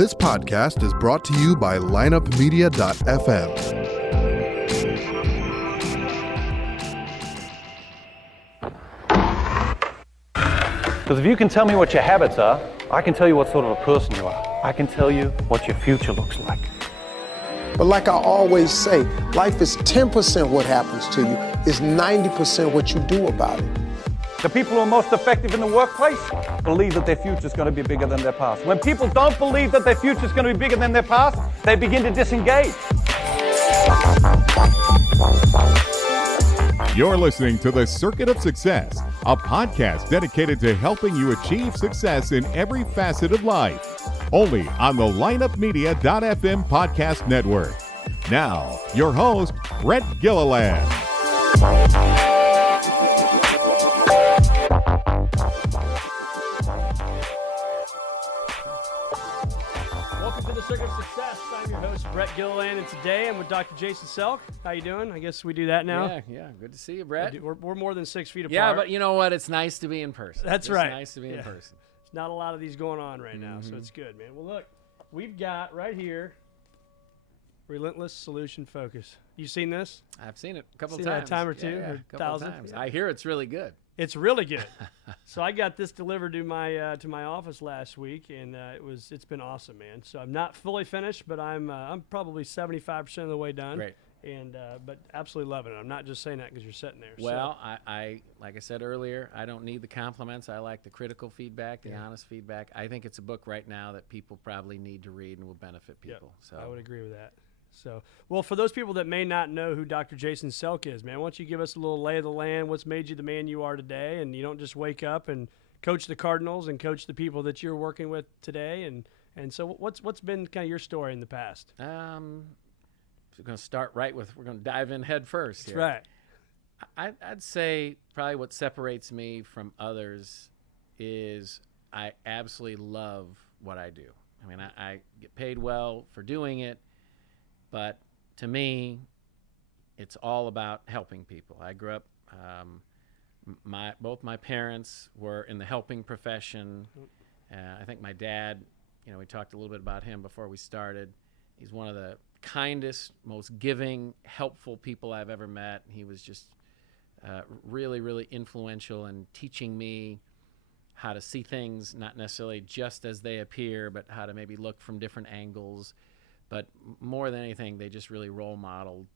This podcast is brought to you by lineupmedia.fm. Because if you can tell me what your habits are, I can tell you what sort of a person you are. I can tell you what your future looks like. But like I always say, life is 10% what happens to you, it's 90% what you do about it. The people who are most effective in the workplace believe that their future is going to be bigger than their past. When people don't believe that their future is going to be bigger than their past, they begin to disengage. You're listening to The Circuit of Success, a podcast dedicated to helping you achieve success in every facet of life. Only on the lineupmedia.fm podcast network. Now, your host, Brett Gilliland. Welcome to The Circuit of Success. I'm your host, Brett Gilliland, and today I'm with Dr. Jason Selk. How you doing? I guess we do that now. Yeah, good to see you, Brett. We're more than 6 feet apart. Yeah, but you know what? It's nice to be in person. That's It's right. nice to be in person. There's not a lot of these going on right now, so it's good, man. Well, look, we've got right here, Relentless Solution Focus. You seen this? I've seen it a couple Seen times. that a time or two, Yeah, or a couple thousand? times. Yeah. I hear it's really good. It's really good. So I got this delivered to my office last week, and it's been awesome, man. So I'm not fully finished, but I'm probably 75% of the way done. Great. And but absolutely loving it. I'm not just saying that because you're sitting there. Well, I like I said earlier, I don't need the compliments. I like the critical feedback, the honest feedback. I think it's a book right now that people probably need to read and will benefit people. So So I would agree with that. So, well, for those people that may not know who Dr. Jason Selk is, man, why don't you give us a little lay of the land? What's made you the man you are today? And you don't just wake up and coach the Cardinals and coach the people that you're working with today. And so, what's been kind of your story in the past? we're going to start right with, we're going to dive in head first That's here. right. I'd say probably what separates me from others is I absolutely love what I do. I mean, I get paid well for doing it, but to me, it's all about helping people. I grew up, both my parents were in the helping profession. I think my dad, we talked a little bit about him before we started. He's one of the kindest, most giving, helpful people I've ever met. He was just really, really influential in teaching me how to see things, not necessarily just as they appear, but how to maybe look from different angles. But more than anything, they just really role modeled.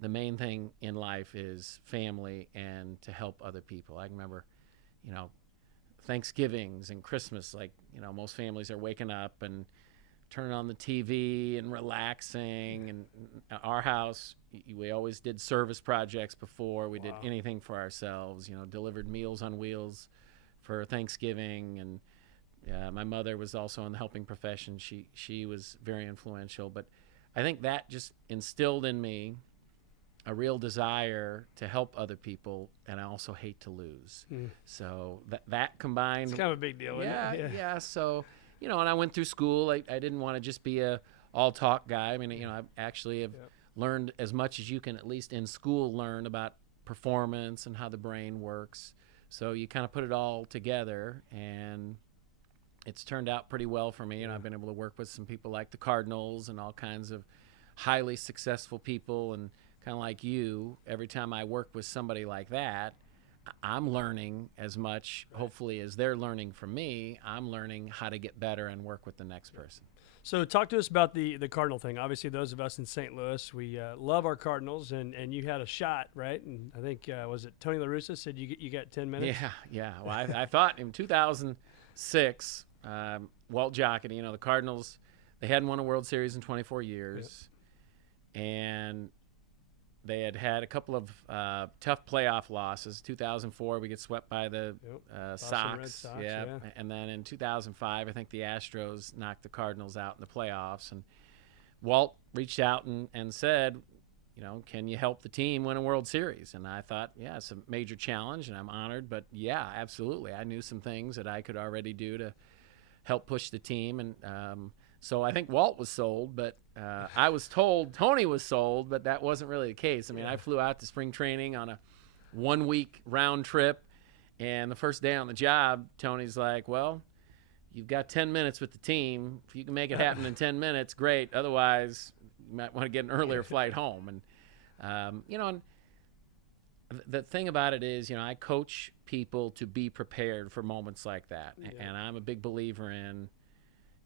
The main thing in life is family and to help other people. I can remember, Thanksgivings and Christmas, most families are waking up and turning on the TV and relaxing. And our house, we always did service projects before we did anything for ourselves, delivered Meals on Wheels for Thanksgiving. And my mother was also in the helping profession. She was very influential. But I think that just instilled in me a real desire to help other people, and I also hate to lose. So that combined. It's kind of a big deal, isn't it? Yeah. So, and I went through school. I didn't want to just be a all-talk guy. I mean, I actually have learned as much as you can, at least in school, learn about performance and how the brain works. So you kind of put it all together, and it's turned out pretty well for me. And I've been able to work with some people like the Cardinals and all kinds of highly successful people. And kind of like you, every time I work with somebody like that, I'm learning as much, hopefully, as they're learning from me. I'm learning how to get better and work with the next person. So talk to us about the Cardinal thing. Obviously, those of us in St. Louis, we love our Cardinals, and you had a shot, right? And I think, was it Tony La Russa said you got 10 minutes? Yeah. Well, I thought in 2006, Walt Jocketty, the Cardinals, they hadn't won a World Series in 24 years, and they had a couple of tough playoff losses. 2004, we get swept by the Sox. Red Sox. And then in 2005, I think the Astros knocked the Cardinals out in the playoffs. And Walt reached out and said, can you help the team win a World Series? And I thought, it's a major challenge, and I'm honored. But, yeah, absolutely. I knew some things that I could already do to help push the team. And so I think Walt was sold, but I was told Tony was sold, but that wasn't really the case. I mean, I flew out to spring training on a 1-week round trip, and the first day on the job, Tony's like, well, you've got 10 mintes with the team. If you can make it happen in 10 minutes, great. Otherwise, you might want to get an earlier flight home. And, and the thing about it is, I coach people to be prepared for moments like that. Yeah. And I'm a big believer in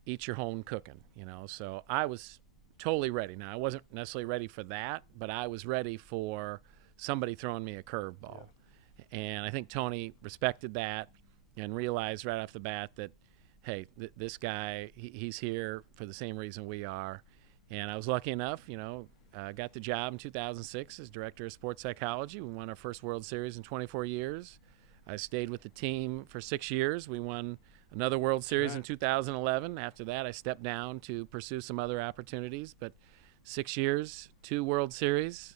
eat your own cooking, So I was totally ready. Now, I wasn't necessarily ready for that, but I was ready for somebody throwing me a curveball. Yeah. And I think Tony respected that and realized right off the bat that, hey, this guy, he's here for the same reason we are. And I was lucky enough, got the job in 2006 as director of sports psychology. We won our first World Series in 24 years. I stayed with the team for 6 years. We won another World Series in 2011. After that, I stepped down to pursue some other opportunities. But 6 years, 2 World Series.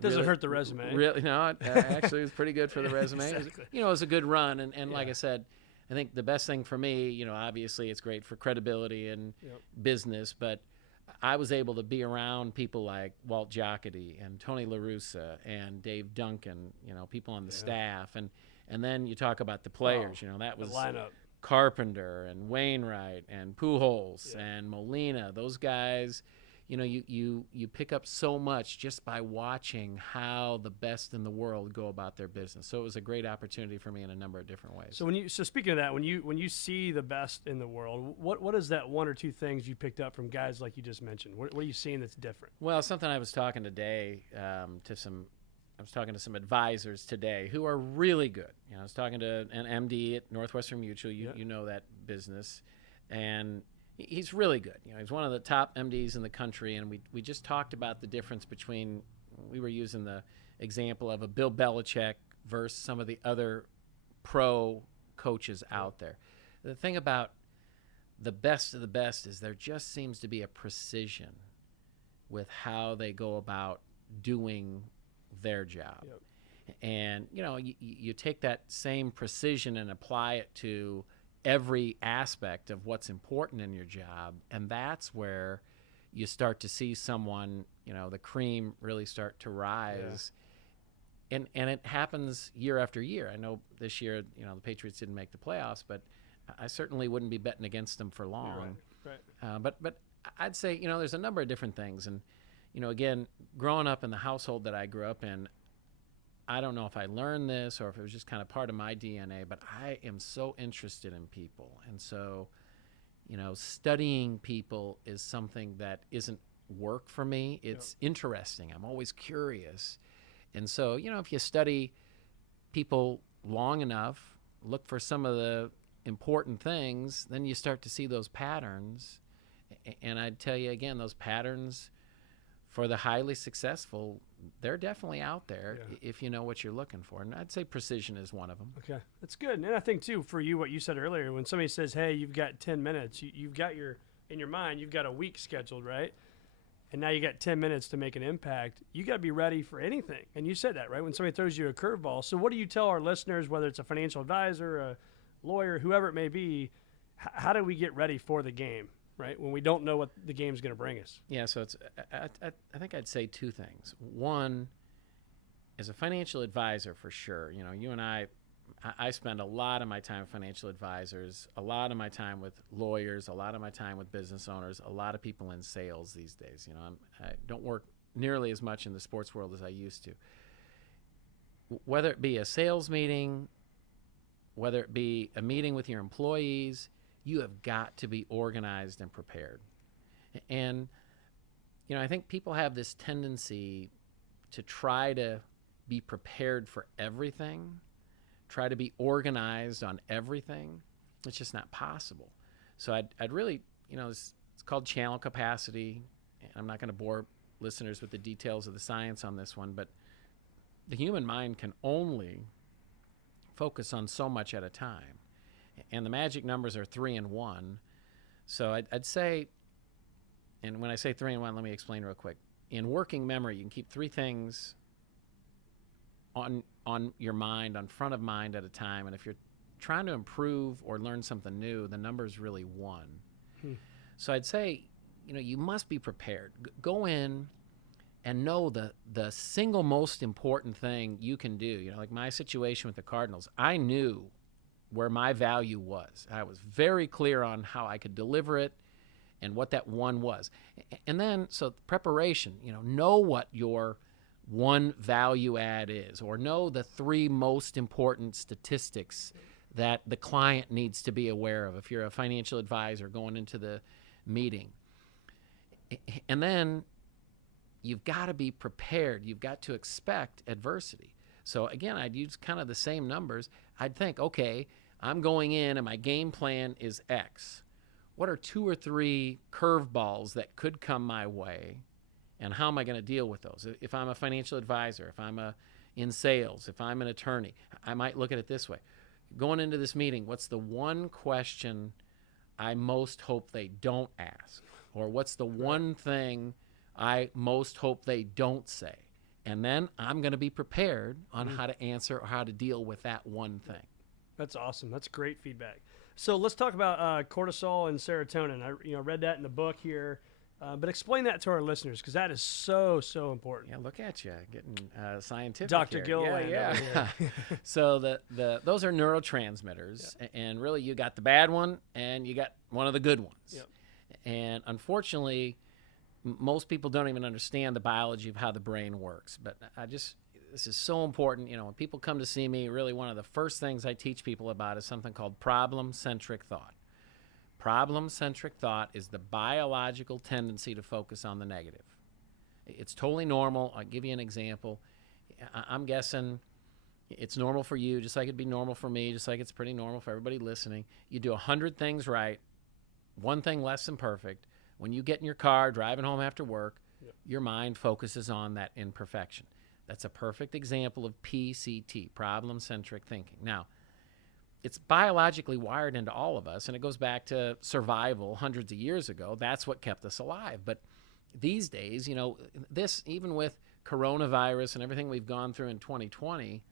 Doesn't hurt the resume. Really, no, actually, it was pretty good for the resume. Exactly. It was a good run. And like I said, I think the best thing for me, obviously it's great for credibility and business, but I was able to be around people like Walt Giacotti and Tony La Russa and Dave Duncan, people on the staff. And then you talk about the players, that was the lineup. Carpenter and Wainwright and Pujols and Molina. Those guys, you pick up so much just by watching how the best in the world go about their business. So it was a great opportunity for me in a number of different ways. So speaking of that, when you see the best in the world, what is that 1 or 2 things you picked up from guys like you just mentioned? What are you seeing that's different? Well, something I was talking today to some advisors today who are really good. I was talking to an MD at Northwestern Mutual. You know that business, and he's really good. He's one of the top MDs in the country, and we just talked about the difference between, we were using the example of a Bill Belichick versus some of the other pro coaches out there. The thing about the best of the best is there just seems to be a precision with how they go about doing their job. Yep. And, you take that same precision and apply it to every aspect of what's important in your job, and that's where you start to see someone, the cream really start to rise. Yeah. And it happens year after year. I know this year, the Patriots didn't make the playoffs, but I certainly wouldn't be betting against them for long. Right. But I'd say, there's a number of different things. And, again, growing up in the household that I grew up in, I don't know if I learned this or if it was just kind of part of my DNA, but I am so interested in people. And so, studying people is something that isn't work for me. It's interesting. I'm always curious. And so, if you study people long enough, look for some of the important things, then you start to see those patterns. And I'd tell you again, those patterns for the highly successful, they're definitely out there if you know what you're looking for. And I'd say precision is one of them. Okay, that's good. And I think, too, for you, what you said earlier, when somebody says, hey, you've got 10 minutes, you've got in your mind, you've got a week scheduled, right? And now you got 10 minutes to make an impact. You got to be ready for anything. And you said that, right? When somebody throws you a curveball. So what do you tell our listeners, whether it's a financial advisor, a lawyer, whoever it may be, how do we get ready for the game? Right, when we don't know what the game's going to bring us. Yeah, so I think I'd say 2 things. One, as a financial advisor, for sure, you and I spend a lot of my time with financial advisors, a lot of my time with lawyers, a lot of my time with business owners, a lot of people in sales these days. I don't work nearly as much in the sports world as I used to. Whether it be a sales meeting, whether it be a meeting with your employees, you have got to be organized and prepared. And, I think people have this tendency to try to be prepared for everything, try to be organized on everything. It's just not possible. So I'd really, it's called channel capacity. And I'm not going to bore listeners with the details of the science on this one, but the human mind can only focus on so much at a time. And the magic numbers are 3 and 1. So I'd say, and when I say 3 and 1, let me explain real quick. In working memory, you can keep 3 things on your mind, on front of mind at a time. And if you're trying to improve or learn something new, the number is really 1. So I'd say, you must be prepared. Go in and know the single most important thing you can do. Like my situation with the Cardinals, I knew where my value was. I was very clear on how I could deliver it and what that one was. And then, so preparation, know what your one value add is, or know the 3 most important statistics that the client needs to be aware of if you're a financial advisor going into the meeting. And then you've got to be prepared. You've got to expect adversity. So again, I'd use kind of the same numbers. I'd think, okay, I'm going in and my game plan is X. What are 2 or 3 curveballs that could come my way, and how am I going to deal with those? If I'm a financial advisor, if I'm in sales, if I'm an attorney, I might look at it this way. Going into this meeting, what's the one question I most hope they don't ask? Or what's the one thing I most hope they don't say? And then I'm going to be prepared on how to answer or how to deal with that one thing. That's awesome. That's great feedback. So let's talk about cortisol and serotonin. I read that in the book here, but explain that to our listeners, because that is so important. Yeah, look at you getting scientific. Dr. here. Gilliland. Yeah. So those are neurotransmitters, and really you got the bad one and you got one of the good ones. Yep. And unfortunately, most people don't even understand the biology of how the brain works. But this is so important. When people come to see me, really one of the first things I teach people about is something called problem-centric thought. Problem-centric thought is the biological tendency to focus on the negative. It's totally normal. I'll give you an example. I'm guessing it's normal for you, just like it'd be normal for me, just like it's pretty normal for everybody listening. You do 100 things right, one thing less than perfect. When you get in your car, driving home after work, your mind focuses on that imperfection. That's a perfect example of PCT, problem-centric thinking. Now, it's biologically wired into all of us, and it goes back to survival hundreds of years ago. That's what kept us alive. But these days, this, even with coronavirus and everything we've gone through in 2020,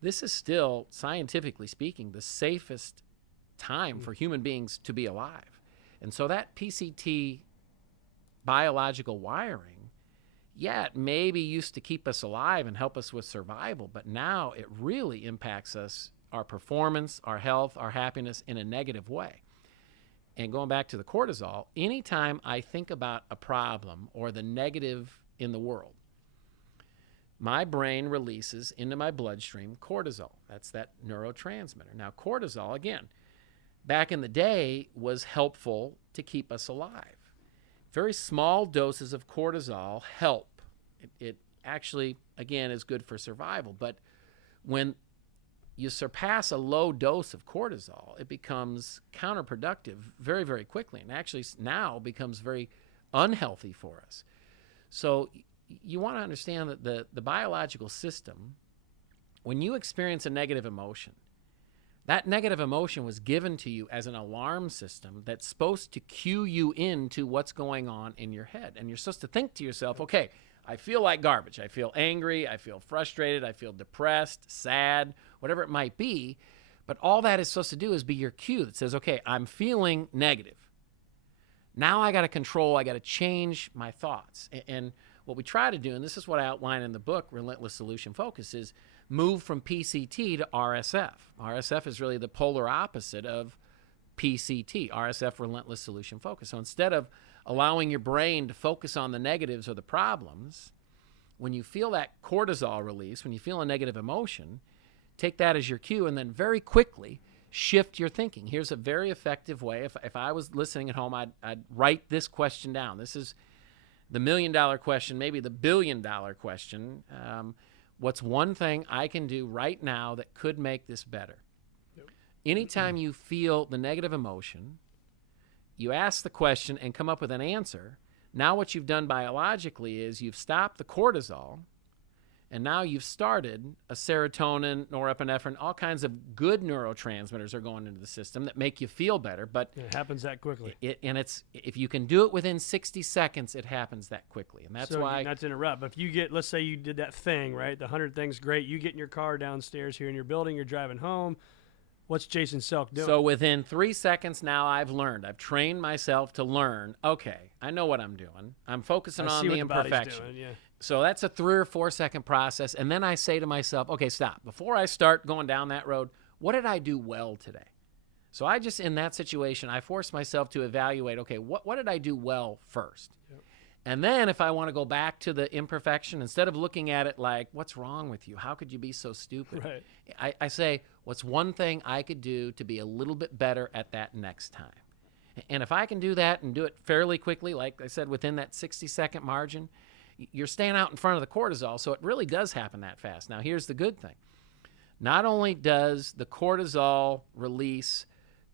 this is still, scientifically speaking, the safest time for human beings to be alive. And so that PCT biological wiring, it maybe used to keep us alive and help us with survival, but now it really impacts us, our performance, our health, our happiness in a negative way. And going back to the cortisol, anytime I think about a problem or the negative in the world, my brain releases into my bloodstream cortisol. That's that neurotransmitter. Now, cortisol, again, back in the day was helpful to keep us alive. Very small doses of cortisol help. It actually, again, is good for survival. But when you surpass a low dose of cortisol, it becomes counterproductive very, very quickly, and actually now becomes very unhealthy for us. So you want to understand that the biological system, when you experience a negative emotion, that negative emotion was given to you as an alarm system that's supposed to cue you into what's going on in your head. And you're supposed to think to yourself, okay, I feel like garbage. I feel angry. I feel frustrated. I feel depressed, sad, whatever it might be. But all that is supposed to do is be your cue that says, okay, I'm feeling negative. Now I got to control, I got to change my thoughts. And what we try to do, and this is what I outline in the book, Relentless Solution Focus, is move from PCT to RSF. RSF is really the polar opposite of PCT, RSF, Relentless Solution Focus. So instead of allowing your brain to focus on the negatives or the problems, when you feel that cortisol release, when you feel a negative emotion, take that as your cue and then very quickly shift your thinking. Here's a very effective way. If I was listening at home, I'd write this question down. This is the $1 million question, maybe the $1 billion question. What's one thing I can do right now that could make this better? Anytime you feel the negative emotion, you ask the question and come up with an answer. Now what you've done biologically is you've stopped the cortisol, and now you've started a serotonin, norepinephrine, all kinds of good neurotransmitters are going into the system that make you feel better. But it happens that quickly. If you can do it within 60 seconds, it happens that quickly. And that's why. Not to interrupt, but if you get, let's say you did that thing, right? The 100 things, great. You get in your car downstairs here in your building, you're driving home. What's Jason Selk doing? So within 3 seconds now I've trained myself to learn, okay, I know what I'm doing. I'm focusing on the imperfection. Doing, yeah. So that's a 3 or 4 second process. And then I say to myself, okay, stop. Before I start going down that road, what did I do well today? So I just, in that situation, I forced myself to evaluate, okay, what did I do well first? Yep. And then if I want to go back to the imperfection, instead of looking at it like, what's wrong with you? How could you be so stupid? Right. I say, what's one thing I could do to be a little bit better at that next time? And if I can do that and do it fairly quickly, like I said, within that 60-second margin, you're staying out in front of the cortisol, so it really does happen that fast. Now, here's the good thing. Not only does the cortisol release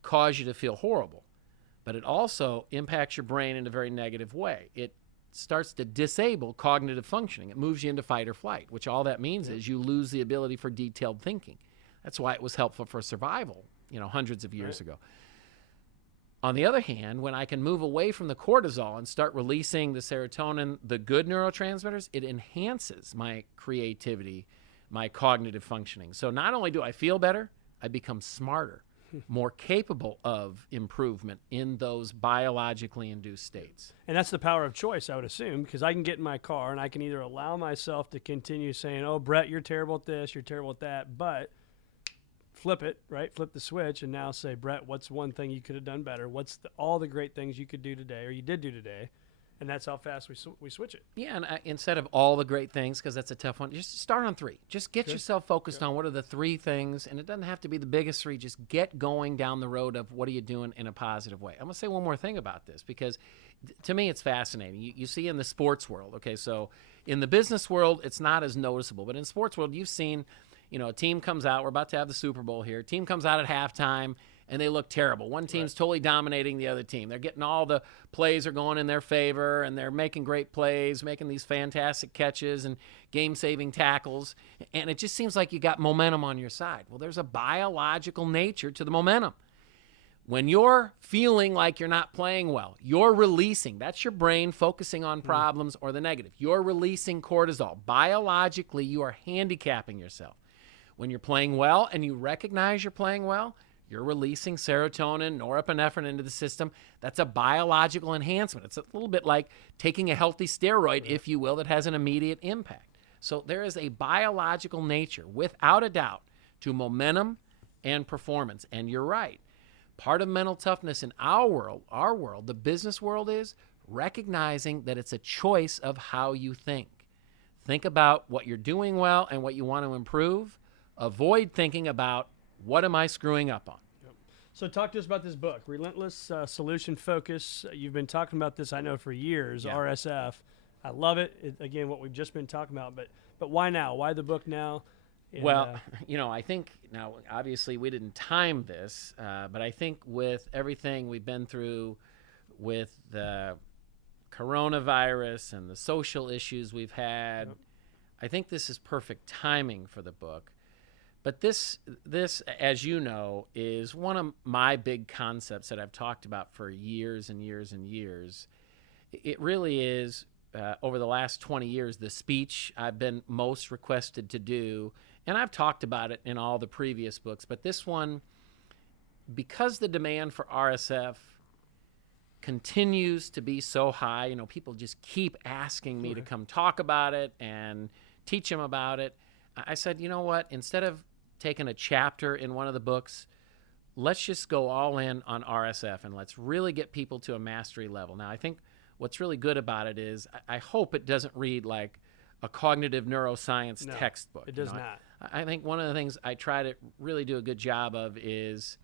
cause you to feel horrible, but it also impacts your brain in a very negative way. It starts to disable cognitive functioning. It moves you into fight or flight, which all that means is you lose the ability for detailed thinking. That's why it was helpful for survival, hundreds of years ago. On the other hand, when I can move away from the cortisol and start releasing the serotonin, the good neurotransmitters, it enhances my creativity, my cognitive functioning. So not only do I feel better, I become smarter, more capable of improvement in those biologically induced states. And that's the power of choice, I would assume, because I can get in my car and I can either allow myself to continue saying, oh, Brett, you're terrible at this, you're terrible at that, but flip it, right? Flip the switch and now say, Brett, what's one thing you could have done better? What's all the great things you could do today or you did do today? And that's how fast we switch it. Yeah, and instead of all the great things, because that's a tough one, just start on 3. Just get yourself focused on what are the 3 things, and it doesn't have to be the biggest 3. Just get going down the road of what are you doing in a positive way. I'm going to say one more thing about this, because to me it's fascinating. You see in the sports world, okay, so in the business world, it's not as noticeable, but in sports world, you've seen, a team comes out, we're about to have the Super Bowl here, team comes out at halftime, and they look terrible. One team's totally dominating the other team. They're getting all the plays are going in their favor, and they're making great plays, making these fantastic catches and game-saving tackles, and it just seems like you got momentum on your side. Well, there's a biological nature to the momentum. When you're feeling like you're not playing well, you're releasing. That's your brain focusing on problems or the negative. You're releasing cortisol. Biologically, you are handicapping yourself. When you're playing well and you recognize you're playing well, you're releasing serotonin, norepinephrine into the system. That's a biological enhancement. It's a little bit like taking a healthy steroid, if you will, that has an immediate impact. So there is a biological nature, without a doubt, to momentum and performance. And you're right. Part of mental toughness in our world, the business world, is recognizing that it's a choice of how you think. Think about what you're doing well and what you want to improve. Avoid thinking about what am I screwing up on. So talk to us about this book, Relentless Solution Focus. You've been talking about this, I know, for years, RSF. I love it. Again, what we've just been talking about, but why now? Why the book now? And, well, I think now, obviously, we didn't time this, but I think with everything we've been through with the coronavirus and the social issues we've had, I think this is perfect timing for the book. But this, as you know, is one of my big concepts that I've talked about for years and years and years. It really is, over the last 20 years, the speech I've been most requested to do. And I've talked about it in all the previous books. But this one, because the demand for RSF continues to be so high, people just keep asking me to come talk about it and teach them about it. I said, you know what, instead of taking a chapter in one of the books, let's just go all in on RSF and let's really get people to a mastery level. Now, I think what's really good about it is I hope it doesn't read like a cognitive neuroscience textbook. It does not. I think one of the things I try to really do a good job of is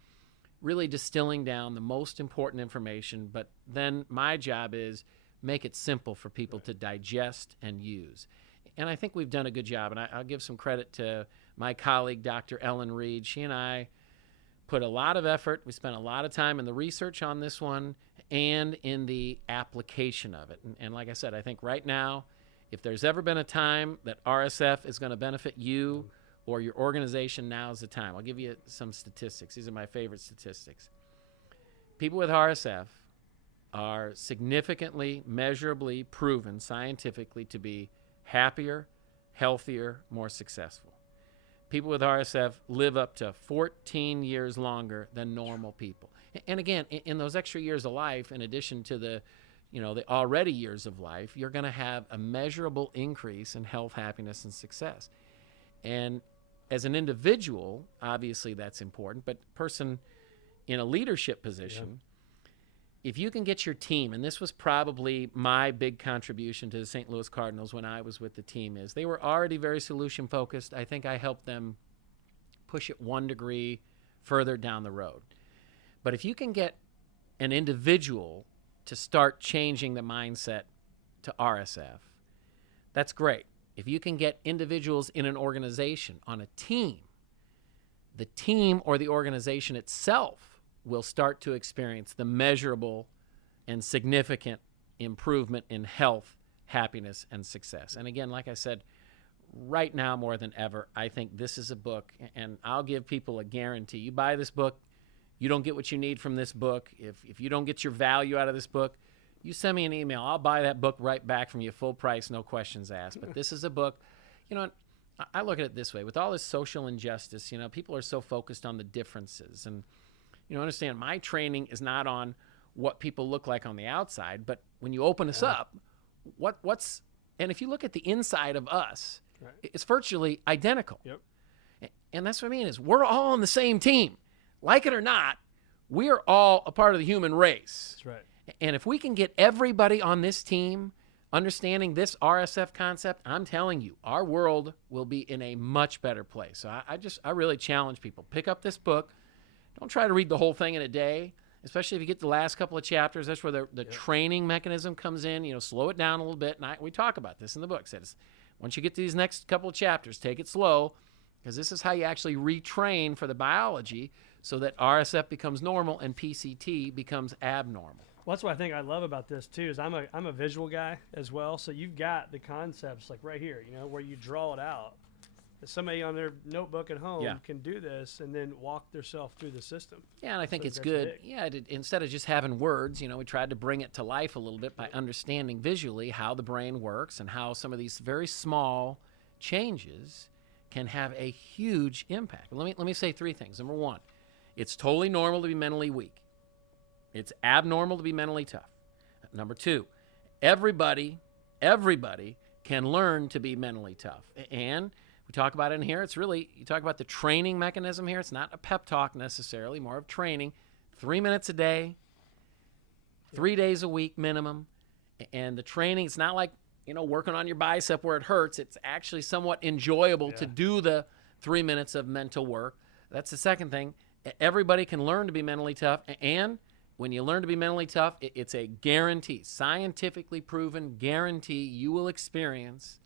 really distilling down the most important information, but then my job is make it simple for people to digest and use. And I think we've done a good job, and I'll give some credit to my colleague, Dr. Ellen Reed. She and I put a lot of effort. We spent a lot of time in the research on this one and in the application of it. And like I said, I think right now, if there's ever been a time that RSF is going to benefit you or your organization, now's the time. I'll give you some statistics. These are my favorite statistics. People with RSF are significantly, measurably proven scientifically to be happier, healthier, more successful. People with RSF live up to 14 years longer than normal people. And again, in those extra years of life, in addition to the already years of life, you're going to have a measurable increase in health, happiness, and success. And as an individual, obviously that's important, but person in a leadership position, if you can get your team, and this was probably my big contribution to the St. Louis Cardinals when I was with the team, is they were already very solution focused. I think I helped them push it 1 degree further down the road. But if you can get an individual to start changing the mindset to RSF, that's great. If you can get individuals in an organization, on a team, the team or the organization itself will start to experience the measurable and significant improvement in health, happiness, and success. And again, like I said, right now more than ever, I think this is a book, and I'll give people a guarantee. You buy this book, you don't get what you need from this book. If you don't get your value out of this book, you send me an email. I'll buy that book right back from you, full price, no questions asked. But this is a book, I look at it this way. With all this social injustice, people are so focused on the differences. And, understand, my training is not on what people look like on the outside, but when you open us up, and if you look at the inside of us, it's virtually identical. Yep. And that's what I mean is we're all on the same team. Like it or not, we are all a part of the human race. That's right. And if we can get everybody on this team understanding this RSF concept, I'm telling you, our world will be in a much better place. So I really challenge people. Pick up this book. Don't try to read the whole thing in a day, especially if you get the last couple of chapters. That's where the training mechanism comes in. Slow it down a little bit. And we talk about this in the book. Says once you get to these next couple of chapters, take it slow, because this is how you actually retrain for the biology so that RSF becomes normal and PCT becomes abnormal. Well, that's what I think I love about this too. Is I'm a visual guy as well, so you've got the concepts like right here, where you draw it out. Somebody on their notebook at home can do this and then walk themselves through the system. Yeah, and I think it's good. Big. Yeah, instead of just having words, we tried to bring it to life a little bit by understanding visually how the brain works and how some of these very small changes can have a huge impact. Let me say 3 things. Number 1, it's totally normal to be mentally weak. It's abnormal to be mentally tough. Number 2, everybody can learn to be mentally tough. And we talk about it in here. It's really, you talk about the training mechanism here. It's not a pep talk necessarily, more of training. 3 minutes a day, 3 days a week minimum. And the training, it's not like, working on your bicep where it hurts. It's actually somewhat enjoyable to do the 3 minutes of mental work. That's the second thing. Everybody can learn to be mentally tough. And when you learn to be mentally tough, it's a guarantee, scientifically proven guarantee you will experience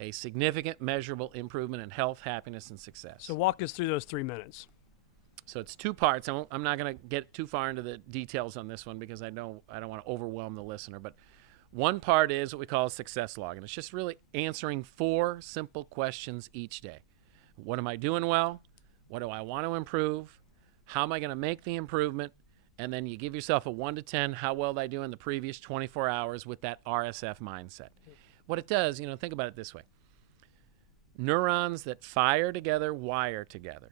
a significant, measurable improvement in health, happiness, and success. So walk us through those 3 minutes. So it's 2 parts. I'm not going to get too far into the details on this one because I don't want to overwhelm the listener. But one part is what we call a success log, and it's just really answering 4 simple questions each day. What am I doing well? What do I want to improve? How am I going to make the improvement? And then you give yourself a 1 to 10, how well did I do in the previous 24 hours with that RSF mindset? What it does, think about it this way. Neurons that fire together wire together.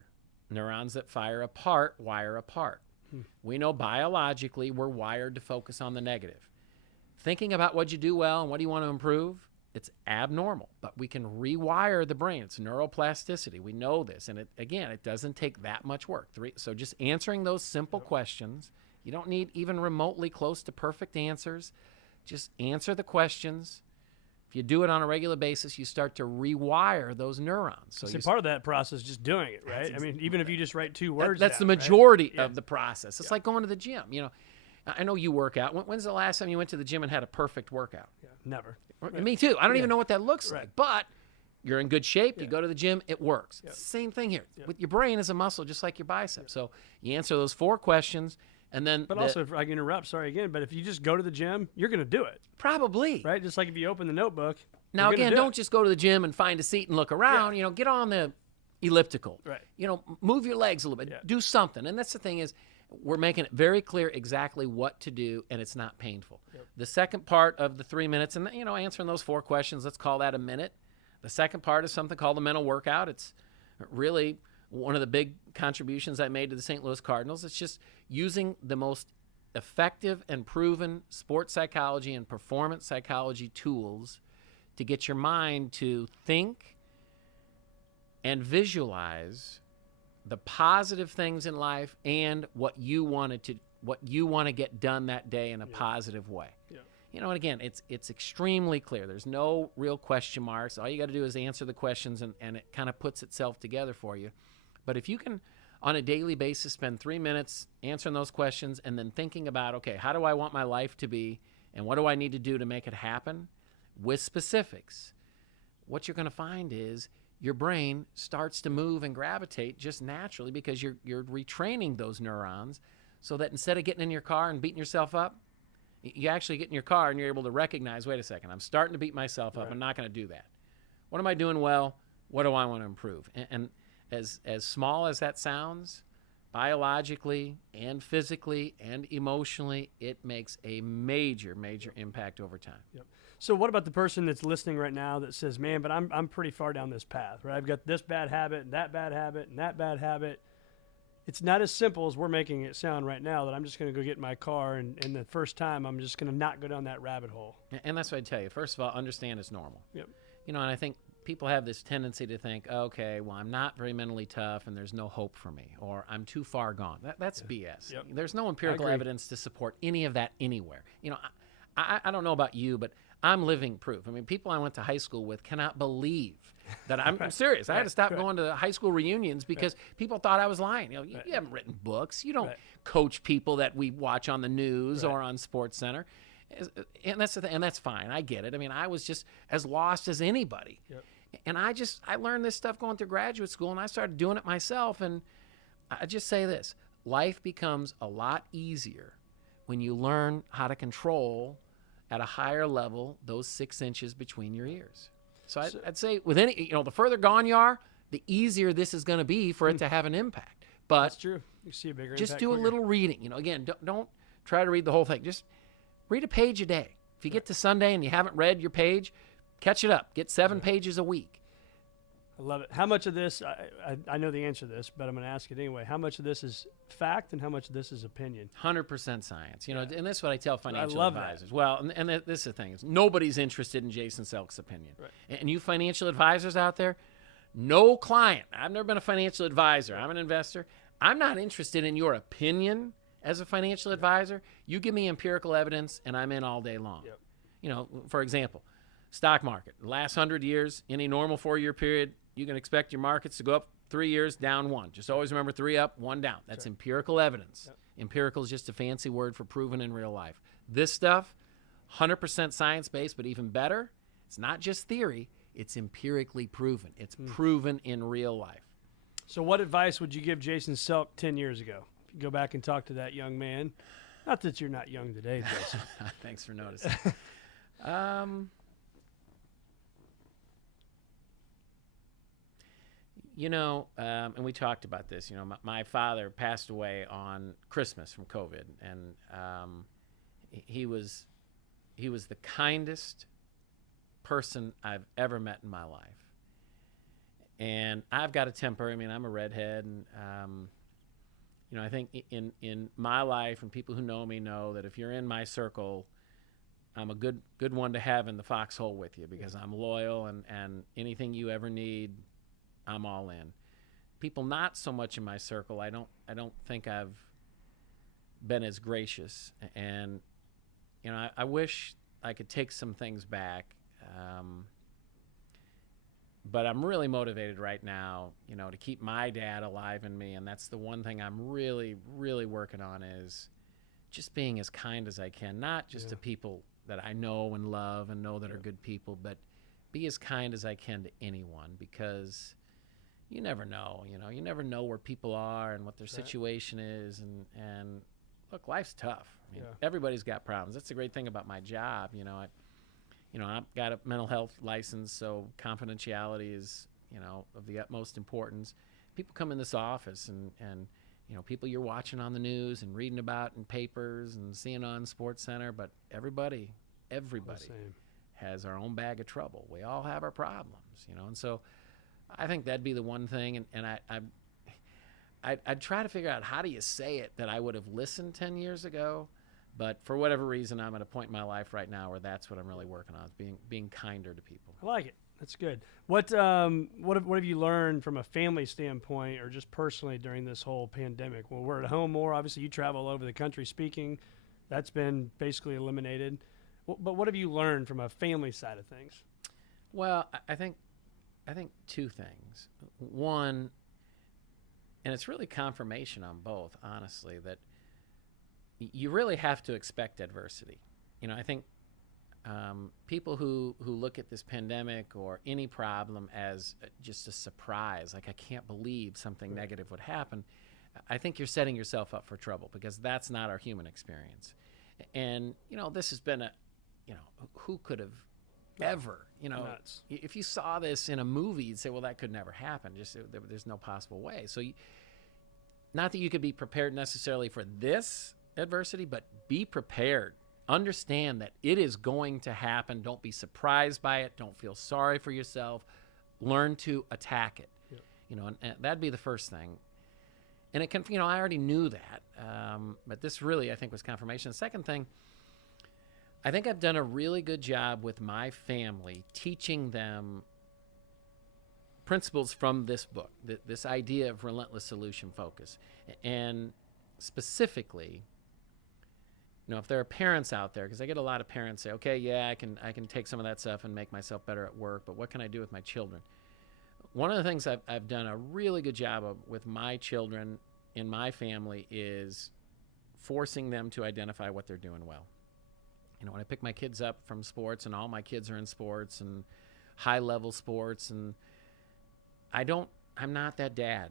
Neurons that fire apart wire apart. We know biologically we're wired to focus on the negative. Thinking about what you do well and what do you want to improve, it's abnormal, but we can rewire the brain. It's neuroplasticity. We know this. And it doesn't take that much work. So just answering those simple questions. You don't need even remotely close to perfect answers. Just answer the questions. If you do it on a regular basis, you start to rewire those neurons. So part of that process is just doing it, right? Even if you just write 2 words that's down, the majority right? of the process. It's like going to the gym. I know you work out. When's the last time you went to the gym and had a perfect workout? Yeah, never. Me too. I don't even know what that looks like. But you're in good shape. You go to the gym. It works. It's the same thing here. With your brain as a muscle, just like your bicep. So you answer those 4 questions, and then. But also, if I can interrupt, sorry again. But if you just go to the gym, you're going to do it. Probably. Right. Just like if you open the notebook. Now again, don't just go to the gym and find a seat and look around. Get on the elliptical. Right. Move your legs a little bit. Do something. And that's the thing is, we're making it very clear exactly what to do, and it's not painful. The second part of the 3 minutes, and answering those 4 questions, let's call that a minute. The second part is something called the mental workout. It's really one of the big contributions I made to the St. Louis Cardinals. It's just using the most effective and proven sports psychology and performance psychology tools to get your mind to think and visualize the positive things in life and what you want to get done that day in a positive way. Yeah. You know, and again, it's extremely clear. There's no real question marks. All you got to do is answer the questions, and it kind of puts itself together for you. But if you can, on a daily basis, spend 3 minutes answering those questions and then thinking about, okay, how do I want my life to be, and what do I need to do to make it happen with specifics, what you're going to find is your brain starts to move and gravitate just naturally, because you're retraining those neurons, so that instead of getting in your car and beating yourself up, you actually get in your car and you're able to recognize, wait a second, I'm starting to beat myself up. Right. I'm not going to do that. What am I doing well? What do I want to improve? And as small as that sounds, biologically and physically and emotionally, it makes a major, major impact over time. Yep. So what about the person that's listening right now that says, man, but I'm pretty far down this path, right? I've got this bad habit and that bad habit and that bad habit. It's not as simple as we're making it sound right now, that I'm just going to go get in my car and the first time I'm just going to not go down that rabbit hole. And that's what I tell you. First of all, understand it's normal. Yep. You know, and I think people have this tendency to think, okay, well, I'm not very mentally tough and there's no hope for me, or I'm too far gone. That's BS. Yep. There's no empirical agree. evidence to support any of that anywhere. You know, I don't know about you, but I'm living proof. I mean, people I went to high school with cannot believe that I'm serious. I had to stop going to high school reunions because people thought I was lying. You know, you haven't written books. You don't coach people that we watch on the news or on Sports Center. And that's the thing, and that's fine. I get it. I mean, I was just as lost as anybody. Yep. And I learned this stuff going through graduate school, and I started doing it myself. And I just say this: life becomes a lot easier when you learn how to control at a higher level those 6 inches between your ears. So I'd say with any, you know, the further gone you are, the easier this is going to be for it to have an impact. But That's true. You see a bigger just impact do a quicker. little reading. You know, again, don't try to read the whole thing. Just read a page a day. If you get to Sunday and you haven't read your page, catch it up. Get 7 pages a week. I love it. How much of this, I know the answer to this, but I'm going to ask it anyway. How much of this is fact and how much of this is opinion? 100% science. You know, and that's what I tell financial love advisors. Well, and this is the thing. Is nobody's interested in Jason Selk's opinion. Right. And you financial advisors out there, no client. I've never been a financial advisor. I'm an investor. I'm not interested in your opinion as a financial advisor. You give me empirical evidence, and I'm in all day long. Yep. You know, for example, stock market. Last 100 years, any normal 4-year period, you can expect your markets to go up 3 years, down 1. Just always remember 3 up, 1 down. That's empirical evidence. Yep. Empirical is just a fancy word for proven in real life. This stuff, 100% science-based, but even better, it's not just theory, it's empirically proven. It's proven in real life. So what advice would you give Jason Selk 10 years ago? If you go back and talk to that young man. Not that you're not young today, Jason. Thanks for noticing. You know, and we talked about this. You know, my father passed away on Christmas from COVID, and he was the kindest person I've ever met in my life. And I've got a temper. I mean, I'm a redhead, and you know, I think in my life, and people who know me know that if you're in my circle, I'm a good one to have in the foxhole with you, because I'm loyal, and anything you ever need, I'm all in. People not so much in my circle, I don't think I've been as gracious. And you know, I wish I could take some things back. But I'm really motivated right now, you know, to keep my dad alive in me, and that's the one thing I'm really, really working on, is just being as kind as I can, not just to people that I know and love and know that are good people, but be as kind as I can to anyone, because you never know, you never know where people are and what their situation is, and look, life's tough. I mean, everybody's got problems. That's the great thing about my job. I've got a mental health license, so confidentiality is, of the utmost importance. People come in this office and people you're watching on the news and reading about in papers and seeing on Sports Center, but everybody has our own bag of trouble. We all have our problems, and so I think that'd be the one thing, and I'd try to figure out, how do you say it that I would have listened 10 years ago, but for whatever reason, I'm at a point in my life right now where that's what I'm really working on, is being kinder to people. I like it. That's good. What have you learned from a family standpoint or just personally during this whole pandemic? Well, we're at home more. Obviously, you travel all over the country speaking. That's been basically eliminated. But what have you learned from a family side of things? Well, I think two things. One, and it's really confirmation on both, honestly, that you really have to expect adversity. You know, I think people who look at this pandemic or any problem as just a surprise, like I can't believe something negative would happen, I think you're setting yourself up for trouble, because that's not our human experience. And, this has been who could have ever, Nuts. if you saw this in a movie, you'd say, well, that could never happen. There's no possible way. So not that you could be prepared necessarily for this adversity, but be prepared. Understand that it is going to happen. Don't be surprised by it. Don't feel sorry for yourself. Learn to attack it. Yeah. And that'd be the first thing. And it can, I already knew that, but this really, I think, was confirmation. The second thing, I think I've done a really good job with my family teaching them principles from this book, this idea of relentless solution focus. And specifically, if there are parents out there, because I get a lot of parents say, okay, yeah, I can take some of that stuff and make myself better at work, but what can I do with my children? One of the things I've done a really good job of with my children in my family is forcing them to identify what they're doing well. When I pick my kids up from sports, and all my kids are in sports and high-level sports, and I'm not that dad,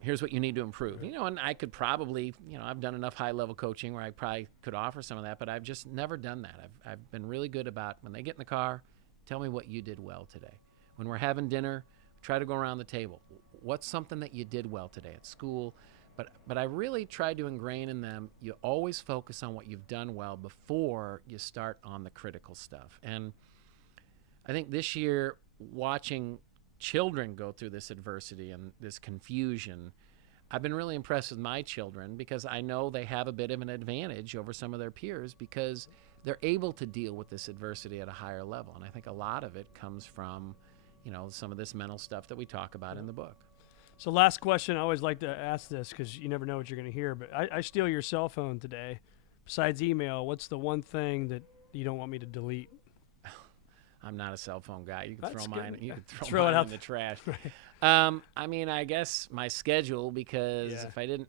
here's what you need to improve. And I could probably, I've done enough high-level coaching where I probably could offer some of that, but I've just never done that. I've been really good about, when they get in the car, tell me what you did well today. When we're having dinner, try to go around the table. What's something that you did well today at school? But I really tried to ingrain in them, you always focus on what you've done well before you start on the critical stuff. And I think this year, watching children go through this adversity and this confusion, I've been really impressed with my children, because I know they have a bit of an advantage over some of their peers because they're able to deal with this adversity at a higher level. And I think a lot of it comes from, some of this mental stuff that we talk about in the book. So last question, I always like to ask this because you never know what you're going to hear, but I steal your cell phone today. Besides email, what's the one thing that you don't want me to delete? I'm not a cell phone guy. You can That's throw good. mine. You can Throw throw it mine out in the trash. Right. I guess my schedule, because Yeah. if I didn't,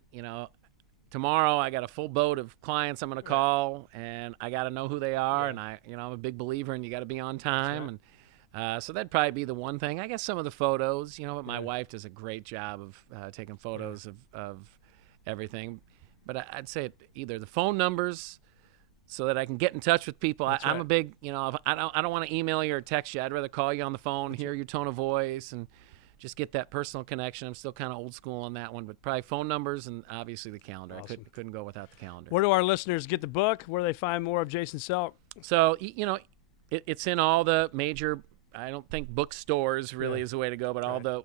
tomorrow I got a full boat of clients I'm going to call, and I got to know who they are, and I'm a big believer in you got to be on time, and so that'd probably be the one thing. I guess some of the photos, but my wife does a great job of taking photos of everything. But I'd say either the phone numbers, so that I can get in touch with people. I'm a big, if I don't want to email you or text you. I'd rather call you on the phone, hear your tone of voice, and just get that personal connection. I'm still kind of old school on that one, but probably phone numbers and obviously the calendar. Awesome. I couldn't go without the calendar. Where do our listeners get the book? Where do they find more of Jason Selk? So, it's in all the major, I don't think bookstores really is the way to go, but all the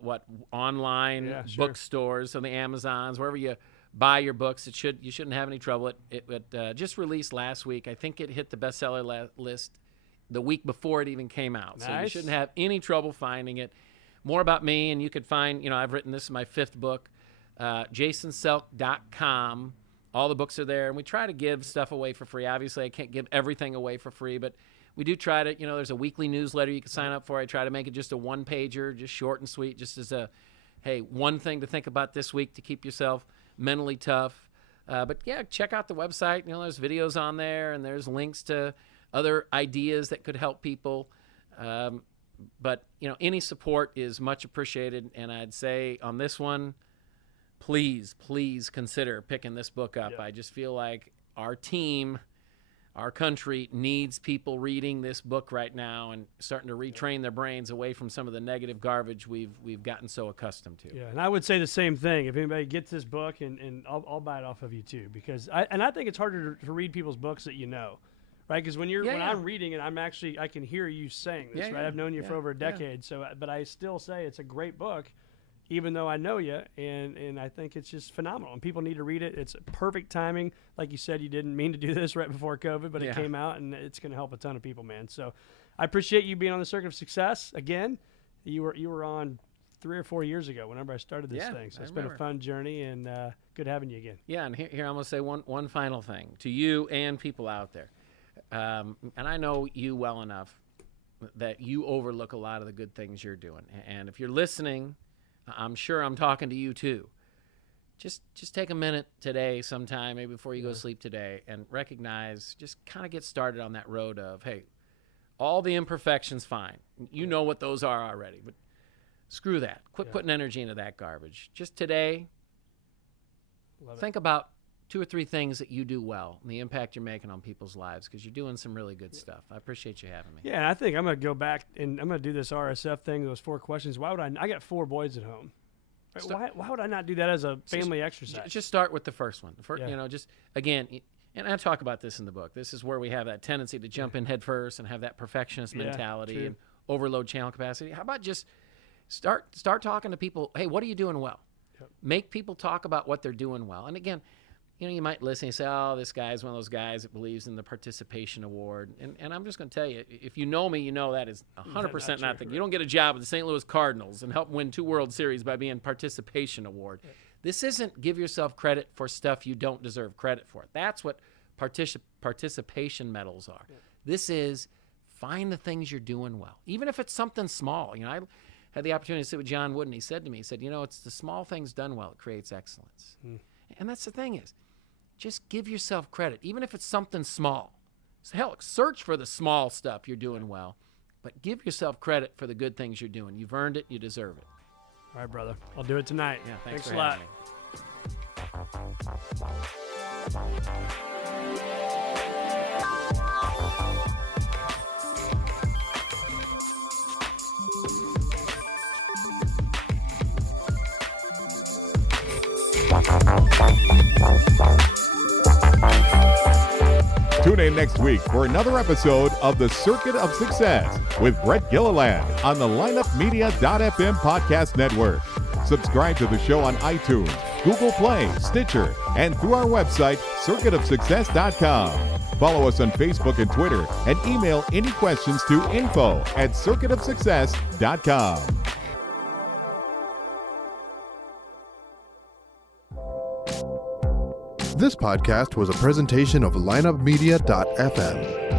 online bookstores, so the Amazons, wherever you buy your books, you shouldn't have any trouble. It just released last week. I think it hit the bestseller list the week before it even came out. Nice. So you shouldn't have any trouble finding it. More about me, and you could find, I've written this in my 5th book, jasonselk.com. All the books are there, and we try to give stuff away for free. Obviously, I can't give everything away for free, but we do try to, there's a weekly newsletter you can sign up for. I try to make it just a one-pager, just short and sweet, just as one thing to think about this week to keep yourself mentally tough. But yeah, check out the website. There's videos on there, and there's links to other ideas that could help people. But any support is much appreciated. And I'd say on this one, please consider picking this book up. Yeah. I just feel like our team, our country needs people reading this book right now and starting to retrain their brains away from some of the negative garbage we've gotten so accustomed to. Yeah, and I would say the same thing. If anybody gets this book, and I'll buy it off of you too, because I think it's harder to read people's books that right? Because when I'm reading it, I can hear you saying this, right? I've known you for over a decade, but I still say it's a great book, even though I know you, and I think it's just phenomenal, and people need to read it. It's perfect timing. Like you said, you didn't mean to do this right before COVID, but it came out, and it's going to help a ton of people, man. So I appreciate you being on the Circuit of Success again. You were on 3 or 4 years ago whenever I started this thing. So it's been a fun journey, and good having you again. Yeah, and here I'm going to say one final thing to you and people out there. And I know you well enough that you overlook a lot of the good things you're doing. And if you're listening, I'm sure I'm talking to you too. Just take a minute today sometime, maybe before you go to sleep today, and recognize, just kind of get started on that road of, hey, all the imperfections, fine. You know what those are already, but screw that. Quit putting energy into that garbage. Just today, think about 2 or 3 things that you do well and the impact you're making on people's lives, because you're doing some really good stuff. I appreciate you having me. Yeah, and I think I'm going to go back and I'm going to do this RSF thing, those 4 questions. Why would I got 4 boys at home. Why would I not do that as a family exercise? Just start with the first one. Just, again, and I talk about this in the book. This is where we have that tendency to jump in head first and have that perfectionist mentality and overload channel capacity. How about just start talking to people, hey, what are you doing well? Yep. Make people talk about what they're doing well. And again, you might listen and say, oh, this guy's one of those guys that believes in the participation award. And I'm just going to tell you, if you know me, you know that is 100% not the thing. You don't get a job with the St. Louis Cardinals and help win 2 World Series by being participation award. Yeah. This isn't give yourself credit for stuff you don't deserve credit for. That's what participation medals are. Yeah. This is find the things you're doing well, even if it's something small. I had the opportunity to sit with John Wood, and he said to me, it's the small things done well that creates excellence. And that's the thing is, just give yourself credit, even if it's something small. So hell, search for the small stuff you're doing well, but give yourself credit for the good things you're doing. You've earned it. You deserve it. All right, brother. I'll do it tonight. Yeah, thanks a for lot. Tune in next week for another episode of The Circuit of Success with Brett Gilliland on the lineupmedia.fm podcast network. Subscribe to the show on iTunes, Google Play, Stitcher, and through our website, circuitofsuccess.com. Follow us on Facebook and Twitter, and email any questions to info@circuitofsuccess.com. This podcast was a presentation of lineupmedia.fm.